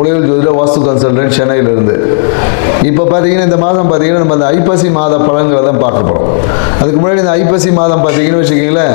உலகில் ஜோதிட வாஸ்து கன்சல்டன்ட் சென்னையிலிருந்து இப்போ பார்த்தீங்கன்னா இந்த மாதம் பார்த்தீங்கன்னா நம்ம அந்த ஐப்பசி மாத பலன்களை தான் பார்க்க போகிறோம் அதுக்கு முன்னாடி இந்த ஐப்பசி மாதம் பார்த்தீங்கன்னு வச்சுக்கிங்களேன்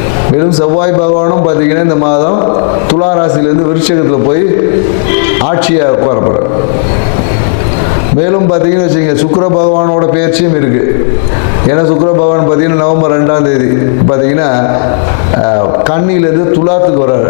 மேலும் செவ்வாய் பகவானும் பார்த்தீங்கன்னா இந்த மாதம் துலா ராசியிலேருந்து விருட்சகத்தில் போய் ஆட்சியாக உட்காரப்படுற மேலும் பார்த்தீங்கன்னு வச்சுங்க சுக்கர பகவானோட பயிற்சியும் இருக்குது ஏன்னா சுக்கர பகவான் பார்த்தீங்கன்னா நவம்பர் ரெண்டாம் தேதி பார்த்தீங்கன்னா கண்ணிலேருந்து துலாத்துக்கு வர்றாரு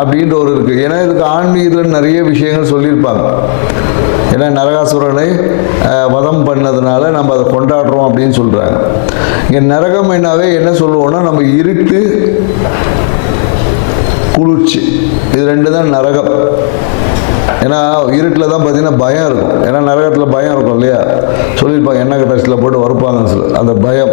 அப்படின்ற ஒரு இருக்குது ஏன்னா இதுக்கு ஆன்மீகத்தில் நிறைய விஷயங்கள் சொல்லியிருப்பாங்க ஏன்னா நரகாசுரனை வதம் பண்ணதுனால நம்ம அதை கொண்டாடுறோம் அப்படின்னு சொல்கிறாங்க இங்கே நரகம் என்னாவே என்ன சொல்லுவோம்னா நம்ம இருட்டு குளிர்ச்சி இது ரெண்டு தான் நரகம் ஏன்னா இருட்டில் தான் பார்த்தீங்கன்னா பயம் இருக்கும் ஏன்னா நரகத்தில் பயம் இருக்கும் இல்லையா சொல்லியிருப்பாங்க எண்ணெய் கட்டாசியில் போட்டு வரப்பாங்க அந்த பயம்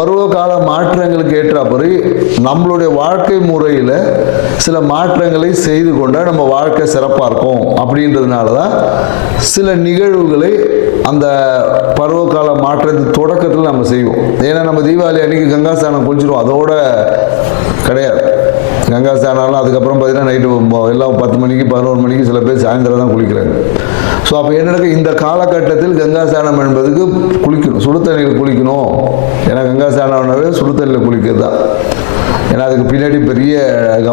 பருவகால மாற்றங்களுக்கு ஏற்றாப்பறி நம்மளுடைய வாழ்க்கை முறையில் சில மாற்றங்களை செய்து கொண்டால் நம்ம வாழ்க்கை சிறப்பாக இருக்கும் அப்படின்றதுனால தான் சில நிகழ்வுகளை அந்த பருவகால மாற்றத்தின் தொடக்கத்தில் நம்ம செய்வோம் ஏன்னா நம்ம தீபாவளி அன்றைக்கி கங்கா ஸ்தானம் குளிச்சிடுவோம் அதோட கிடையாது கங்கா ஸ்நானம்லாம் அதுக்கப்புறம் பார்த்தீங்கன்னா நைட்டு எல்லாம் பத்து மணிக்கு பதினோரு மணிக்கு சில பேர் சாயந்தரம் தான் குளிக்கிறாங்க ஸோ அப்போ என்ன நடக்கும் இந்த காலகட்டத்தில் கங்கா ஸ்நானம் என்பதுக்கு குளிக்கணும் சுடு தண்ணியில் குளிக்கணும் ஏன்னா கங்கா ஸ்நானம்னாவே சுடு தண்ணியில் குளிக்கிறது தான் ஏன்னா அதுக்கு பின்னாடி பெரிய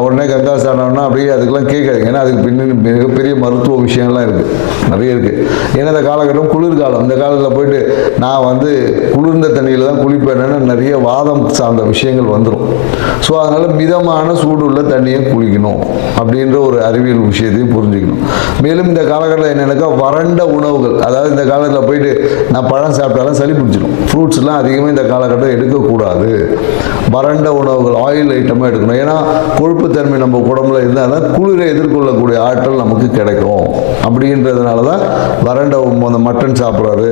உடனே கங்கா ஸ்நானம்னா அப்படியே அதுக்கெல்லாம் கேட்காது ஏன்னா அதுக்கு பின்னாடி மிகப்பெரிய மருத்துவ விஷயங்கள்லாம் இருக்குது நிறைய இருக்குது ஏன்னா இந்த காலகட்டம் குளிர்காலம் இந்த காலத்தில் போயிட்டு நான் வந்து குளிர்ந்த தண்ணியில் தான் குளிப்பேன்னு நிறைய வாதம் சார்ந்த விஷயங்கள் வந்துடும் ஸோ அதனால் மிதமான சூடுள்ள தண்ணியை குளிக்கணும் அப்படின்ற ஒரு அறிவியல் விஷயத்தையும் புரிஞ்சுக்கணும் மேலும் இந்த காலகட்டத்தில் என்னென்னாக்கா வறண்ட உணவுகள் அதாவது இந்த காலத்தில் போயிட்டு நான் பழம் சாப்பிட்டாலும் சளி பிடிச்சிடும் ஃப்ரூட்ஸ்லாம் அதிகமாக இந்த காலகட்டம் எடுக்கக்கூடாது வறண்ட உணவுகள் ஆயில் ஐட்டமாக எடுக்கணும் ஏன்னா கொழுப்புத்தன்மை நம்ம உடம்புல இருந்தால் தான் குளிரை எதிர்கொள்ளக்கூடிய ஆற்றல் நமக்கு கிடைக்கும் அப்படின்றதுனால தான் வறண்ட அந்த மட்டன் சாப்பிட்றாரு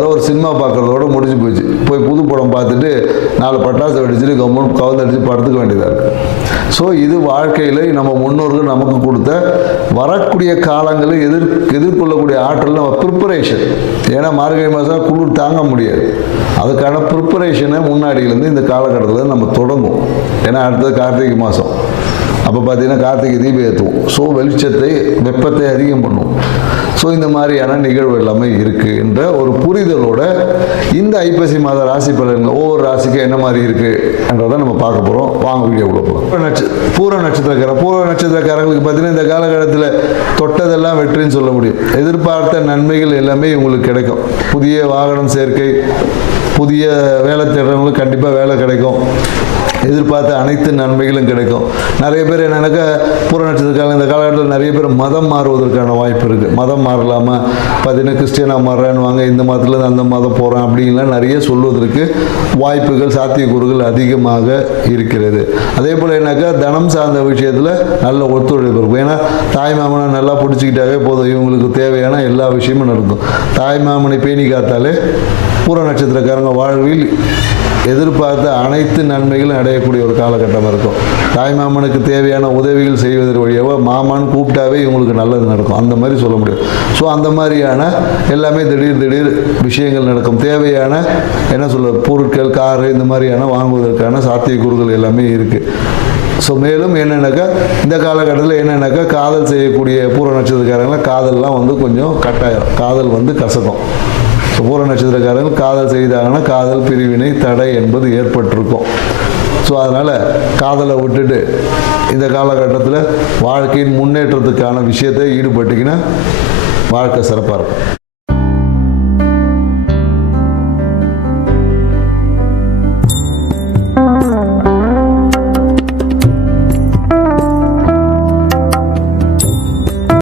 ஏதோ ஒரு சினிமா பார்க்குறதோட முடிஞ்சு போச்சு போய் புது படம் பார்த்துட்டு நாலு பட்டாசு வெடிச்சுட்டு கவர்மெண்ட் கவுந்தடிச்சு படுத்துக்க வேண்டியதாக இருக்குது ஸோ இது வாழ்க்கையில் நம்ம முன்னோர்கள் நமக்கு கொடுத்த வரக்கூடிய காலங்களில் எதிர் எதிர்கொள்ளக்கூடிய ஆற்றல் நம்ம ப்ரிப்பரேஷன் ஏன்னா மார்கழி மாதம் குளிர் தாங்க முடியாது அதுக்கான ப்ரிப்பரேஷனை முன்னாடியிலேருந்து இந்த காலகட்டத்தில் நம்ம தொடங்கும் ஏன்னா அடுத்தது கார்த்திகை மாதம் அப்போ பார்த்தீங்கன்னா கார்த்திகை தீபம் ஏற்றுவோம் ஸோ வெளிச்சத்தை வெப்பத்தை அதிகம் பண்ணும் ஸோ இந்த மாதிரியான நிகழ்வு எல்லாமே இருக்குது என்ற ஒரு புரிதலோட இந்த ஐப்பசி மாத ராசி பலன்கள் ஒவ்வொரு ராசிக்கு என்ன மாதிரி இருக்கு என்றதை நம்ம பார்க்க போகிறோம் வாங்க வீடியோக்குள்ள போகிறோம் நட்ச பூர நட்சத்திரக்காரன் பூர நட்சத்திரக்காரங்களுக்கு பார்த்தீங்கன்னா இந்த காலகட்டத்தில் தொட்டதெல்லாம் வெற்றின்னு சொல்ல முடியும் எதிர்பார்த்த நன்மைகள் எல்லாமே இவங்களுக்கு கிடைக்கும் புதிய வாகனம் சேர்க்கை புதிய வேலை தேடுறவங்களுக்கு கண்டிப்பாக வேலை கிடைக்கும் எதிர்பார்த்த அனைத்து நன்மைகளும் கிடைக்கும் நிறைய பேர் என்னென்னாக்கா பூர நட்சத்திரக்கால இந்த காலகட்டத்தில் நிறைய பேர் மதம் மாறுவதற்கான வாய்ப்பு இருக்குது மதம் மாறலாமா பார்த்தீங்கன்னா கிறிஸ்டியனாக மாறுறேன்னு இந்த மதத்தில் அந்த மதம் போகிறேன் அப்படின்லாம் நிறைய சொல்வதற்கு வாய்ப்புகள் சாத்தியக்கூறுகள் அதிகமாக இருக்கிறது அதே போல் என்னக்கா தனம் சார்ந்த விஷயத்தில் நல்ல ஒத்துழைப்பு இருக்கும் ஏன்னா தாய் மாமனை நல்லா பிடிச்சிக்கிட்டாவே போதும் இவங்களுக்கு தேவையான எல்லா விஷயமும் நடக்கும் தாய் மாமனை பேணி காத்தாலே பூர நட்சத்திரக்காரங்க வாழ்வில் எதிர்பார்த்த அனைத்து நன்மைகளும் அடையக்கூடிய ஒரு காலகட்டம் இருக்கும் தாய் மாமனுக்கு தேவையான உதவிகள் செய்வதற்கு வழியாக மாமான்னு கூப்பிட்டாவே இவங்களுக்கு நல்லது நடக்கும் அந்த மாதிரி சொல்ல முடியும் ஸோ அந்த மாதிரியான எல்லாமே திடீர் திடீர் விஷயங்கள் நடக்கும் தேவையான என்ன சொல்ற பொருட்கள் காரு இந்த மாதிரியான வாங்குவதற்கான சாத்தியக்கூறுகள் எல்லாமே இருக்குது ஸோ மேலும் என்னென்னாக்கா இந்த காலகட்டத்தில் என்னென்னாக்கா காதல் செய்யக்கூடிய பூர்வ நட்சத்திரக்காரங்களாம் காதல்லாம் வந்து கொஞ்சம் கட்டாயம் காதல் வந்து கசக்கும் பூர நட்சத்திரக்காரர்கள் காதல் செய்தாங்கன்னா காதல் பிரிவினை தடை என்பது ஏற்பட்டிருக்கும் ஸோ அதனால் காதலை விட்டுட்டு இந்த காலகட்டத்தில் வாழ்க்கையின் முன்னேற்றத்துக்கான விஷயத்தை ஈடுபட்டிங்கன்னா வாழ்க்கை சிறப்பாக இருக்கும்